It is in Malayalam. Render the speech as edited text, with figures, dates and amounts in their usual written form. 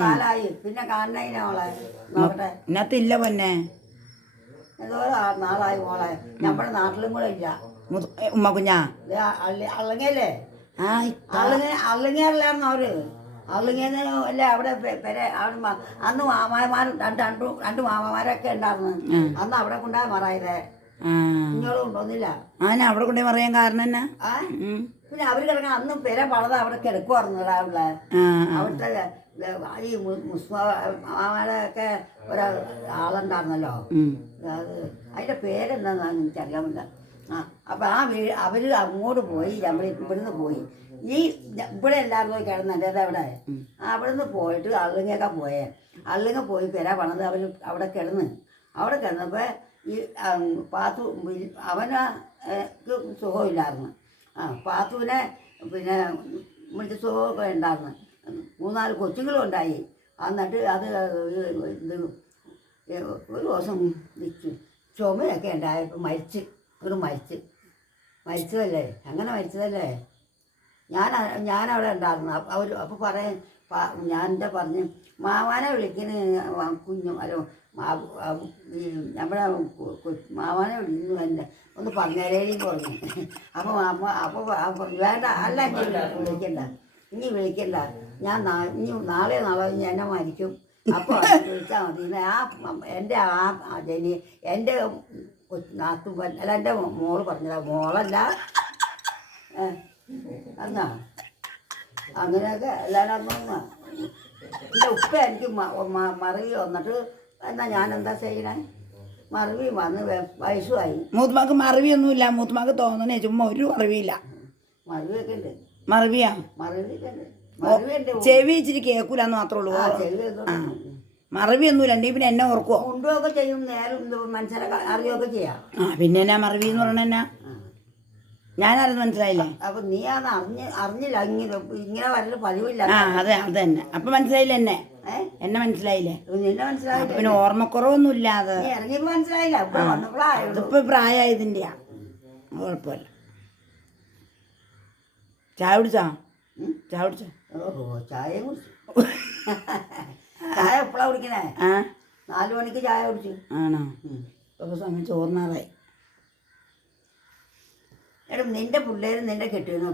കാലായി പിന്നെ കാണണതിനോളെ നോക്കട്ടെ ഇന്നത്തില്ല പൊന്നെ എന്തോ നാളായി മോളെ നമ്മുടെ നാട്ടിലും കൂടെ ഇല്ല ഉമ്മ കുഞ്ഞാ അള്ളങ്ങല്ലേ അള്ളങ്ങല്ലായിരുന്നു അവര് അള്ളങ്ങന്ന് അല്ലേ അവിടെ അവിടെ അന്ന് മാമാമാരും രണ്ട് മാമാമാരൊക്കെ ഉണ്ടായിരുന്നു അന്ന് അവിടെ കൊണ്ടാ മറായത് ഇങ്ങോട്ടും കൊണ്ടൊന്നില്ല അവിടെ കൊണ്ടേ പറയാൻ കാരണം എന്നാ പിന്നെ അവര് കിടക്കണം അന്നും പെര പളത് അവിടെ കിടക്കുവായിരുന്നു അവിടെ അവിടുത്തെ ഈ മുസ്ലിമാരുടെ ഒക്കെ ഒരാളുണ്ടായിരുന്നല്ലോ അത് അതിന്റെ പേരെന്താന്ന് എനിക്കറിയാമില്ല അപ്പൊ അവര് അങ്ങോട്ട് പോയി നമ്മൾ ഇവിടുന്ന് പോയി ഈ ഇവിടെ എല്ലാവരും പോയി കിടന്ന് എൻ്റെ അവിടെ അവിടുന്ന് പോയിട്ട് അള്ളുങ്ങയൊക്കെ പോയേ അള്ളുങ്ങ പോയി പെര പണത് അവർ അവിടെ കിടന്നപ്പോൾ ഈ പാത്തു അവന് സുഖമില്ലായിരുന്നു പാത്തുവിനെ പിന്നെ വിളിച്ച സുഖമൊക്കെ ഉണ്ടായിരുന്നു 3-4 കൊച്ചുങ്ങളും ഉണ്ടായി എന്നിട്ട് അത് ഇത് ഒരു ദിവസം ചുമയൊക്കെ ഉണ്ടായപ്പോൾ മരിച്ചതല്ലേ അങ്ങനെ മരിച്ചതല്ലേ ഞാനവിടെ ഉണ്ടായിരുന്നു അപ്പോൾ പറയും ഞാൻ എന്താ പറഞ്ഞു മാമാനെ വിളിക്കുന്ന കുഞ്ഞും അല്ലോ നമ്മുടെ മാമാനെ വിളിക്കുന്നു എന്നെ ഒന്ന് പറഞ്ഞേരേലും പറഞ്ഞു അപ്പോൾ വേണ്ട അല്ല ഇനി വിളിക്കണ്ട ഞാൻ ഇനി നാളെ എന്നെ മരിക്കും അപ്പോൾ വിളിച്ചാൽ മതി എൻ്റെ നാത്തുമ്പൻ അല്ല എൻ്റെ മോള് പറഞ്ഞതാ മോളല്ല എന്നാ അങ്ങനെയൊക്കെ എല്ലാവരും എൻ്റെ ഉപ്പ എനിക്ക് മറിവി വന്നിട്ട് എന്നാ ഞാനെന്താ ചെയ്യണേ മറിവി വന്ന് വയസ്സുമായി മൂത്തുമാക്ക് മറിവിയൊന്നുമില്ല മൂത്തുമാക്ക് തോന്നണേ ചുമ്മാ ഒരു മറിവിയില്ല മറിവിയൊക്കെ ഉണ്ട് മറിവിയാ മറിവിയൊക്കെ ഉണ്ട് ചെവി ഇച്ചിരി കേൾക്കൂലെന്ന് മാത്രമേ ഉള്ളൂ മറവിയൊന്നുമില്ല പിന്നെ എന്നെ ഓർക്കുവോ കൊണ്ടുപോകൊക്കെ ചെയ്യും നേരം മനുഷ്യരെ അറിയുകയൊക്കെ ചെയ്യാം പിന്നെ എന്നാ മറവി എന്ന് പറഞ്ഞ എന്നാ ഞാനറിഞ്ഞ് മനസ്സിലായില്ലേ അപ്പൊ നീ അത് അറിഞ്ഞില്ല ഇങ്ങനെ വരല് പതിവില്ല അതെ അത് തന്നെ അപ്പൊ മനസ്സിലായില്ല എന്നെ മനസ്സിലായില്ലേ നിന്നെ മനസ്സിലായില്ല പിന്നെ ഓർമ്മക്കുറവൊന്നും ഇല്ലാതെ ഇറങ്ങിയപ്പോ മനസ്സിലായില്ല ഇതിപ്പോ പ്രായമായതിന്റെയാ കുഴപ്പമില്ല ചായ കുടിച്ചാ ഓഹോ ചായ കുടിച്ചു ചായ എപ്പോഴാ കുടിക്കണേ 4 മണിക്ക് ചായ കുടിച്ചു ആണോ ഇപ്പൊ സമയം ചോറിനാറായി എടാ നിന്റെ പിള്ളേരും നിന്റെ കെട്ടിയനും